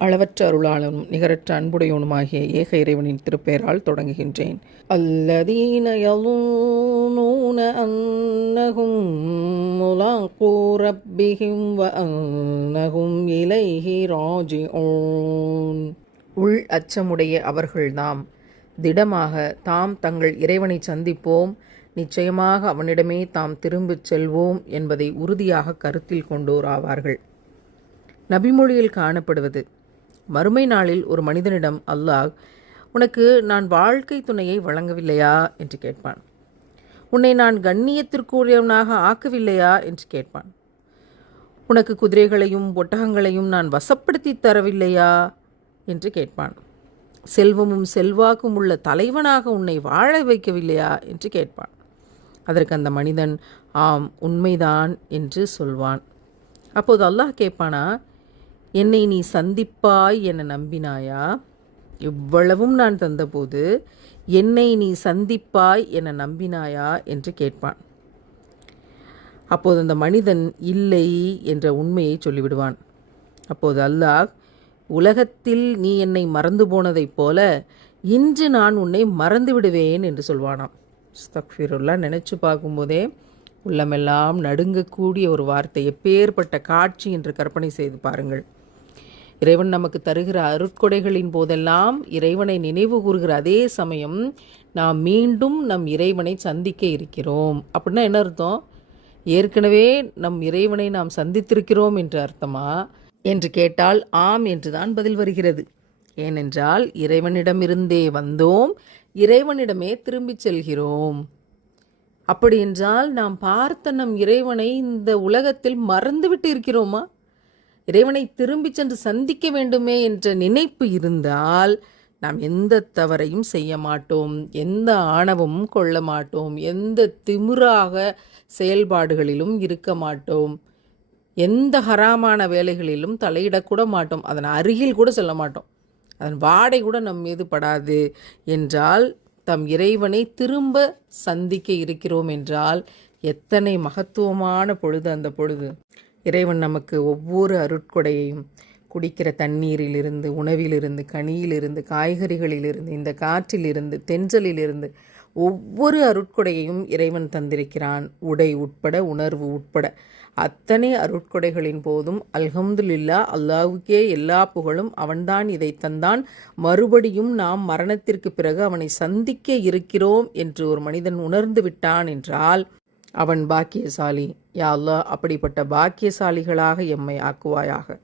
அளவற்ற அருளாளனும் நிகரற்ற அன்புடையவனுமாகிய ஏக இறைவனின் திருப்பெயரால் தொடங்குகின்றேன். அல்லதீன யظنون அன்னஹும் முலாக்கூ ரப்பிஹிம் வ அன்னஹும் இலைஹி ராஜிஊன். உள் அச்சமுடைய அவர்கள்தாம் திடமாக தாம் தங்கள் இறைவனை சந்திப்போம், நிச்சயமாக அவனிடமே தாம் திரும்பிச் செல்வோம் என்பதை உறுதியாக கருத்தில் கொண்டோர் ஆவார்கள். நபிமொழியில் காணப்படுவது, மறுமை நாளில் ஒரு மனிதனிடம் அல்லாஹ், உனக்கு நான் வாழ்க்கை துணையை வழங்கவில்லையா என்று கேட்பான். உன்னை நான் கண்ணியத்திற்குரியவனாக ஆக்கவில்லையா என்று கேட்பான். உனக்கு குதிரைகளையும் ஒட்டகங்களையும் நான் வசப்படுத்தி தரவில்லையா என்று கேட்பான். செல்வமும் செல்வாக்கும் உள்ள தலைவனாக உன்னை வாழ வைக்கவில்லையா என்று கேட்பான். அதற்கு அந்த மனிதன் ஆம் உண்மைதான் என்று சொல்வான். அப்போது அல்லாஹ் கேட்பானா, என்னை நீ சந்திப்பாய் என நம்பினாயா? இவ்வளவும் நான் தந்தபோது என்னை நீ சந்திப்பாய் என நம்பினாயா என்று கேட்பான். அப்போது அந்த மனிதன் இல்லை என்ற உண்மையை சொல்லிவிடுவான். அப்போது அல்லாஹ், உலகத்தில் நீ என்னை மறந்து போனதைப் போல இன்று நான் உன்னை மறந்து விடுவேன் என்று சொல்வானாம். அஸ்தக்ஃபிருல்லாஹ். நினச்சி பார்க்கும்போதே உள்ளமெல்லாம் நடுங்கக்கூடிய ஒரு வார்த்தை. எப்பேற்பட்ட காட்சி என்று கற்பனை செய்து பாருங்கள். இறைவன் நமக்கு தருகிற அருட்கொடைகளின் போதெல்லாம் இறைவனை நினைவு கூறுகிற அதே சமயம் நாம் மீண்டும் நம் இறைவனை சந்திக்க இருக்கிறோம். அப்படின்னா என்ன அர்த்தம்? ஏற்கனவே நம் இறைவனை நாம் சந்தித்திருக்கிறோம் என்று அர்த்தமா என்று கேட்டால் ஆம் என்றுதான் பதில் வருகிறது. ஏனென்றால் இறைவனிடமிருந்தே வந்தோம், இறைவனிடமே திரும்பிச் செல்கிறோம். அப்படி என்றால் நாம் பார்த்த நம் இறைவனை இந்த உலகத்தில் மறந்துவிட்டு இருக்கிறோமா? இறைவனை திரும்பி சென்று சந்திக்க வேண்டுமே என்ற நினைப்பு இருந்தால் நாம் எந்த தவறையும் செய்ய மாட்டோம், எந்த ஆணவமும் கொள்ள மாட்டோம், எந்த திமிராக செயல்பாடுகளிலும் இருக்க மாட்டோம், எந்த ஹராமான வேலைகளிலும் தலையிடக்கூட மாட்டோம், அதன் அருகில் கூட செல்ல மாட்டோம், அதன் வாடை கூட நம் மீது படாது என்றால் தம் இறைவனை திரும்ப சந்திக்க இருக்கிறோம் என்றால் எத்தனை மகத்துவமான பொழுது அந்த பொழுது. இறைவன் நமக்கு ஒவ்வொரு அருட்கொடையையும், குடிக்கிற தண்ணீரிலிருந்து, உணவிலிருந்து, கனியிலிருந்து, காய்கறிகளிலிருந்து, இந்த காற்றிலிருந்து, தென்றலிலிருந்து ஒவ்வொரு அருட்கொடையையும் இறைவன் தந்திருக்கிறான். உடை உட்பட, உணர்வு உட்பட அத்தனை அருட்கொடைகளின் போதும் அல்ஹம்துலில்லாஹ், அல்லாஹ்வுக்கே எல்லா புகழும், அவன்தான் இதை தந்தான், மறுபடியும் நாம் மரணத்திற்கு பிறகு அவனை சந்திக்க இருக்கிறோம் என்று ஒரு மனிதன் உணர்ந்து விட்டான் என்றால் அவன் பாக்கியசாலி. யா அல்லாஹ், அப்படிப்பட்ட பாக்கியசாலிகளாக எம்மை ஆக்குவாயாக.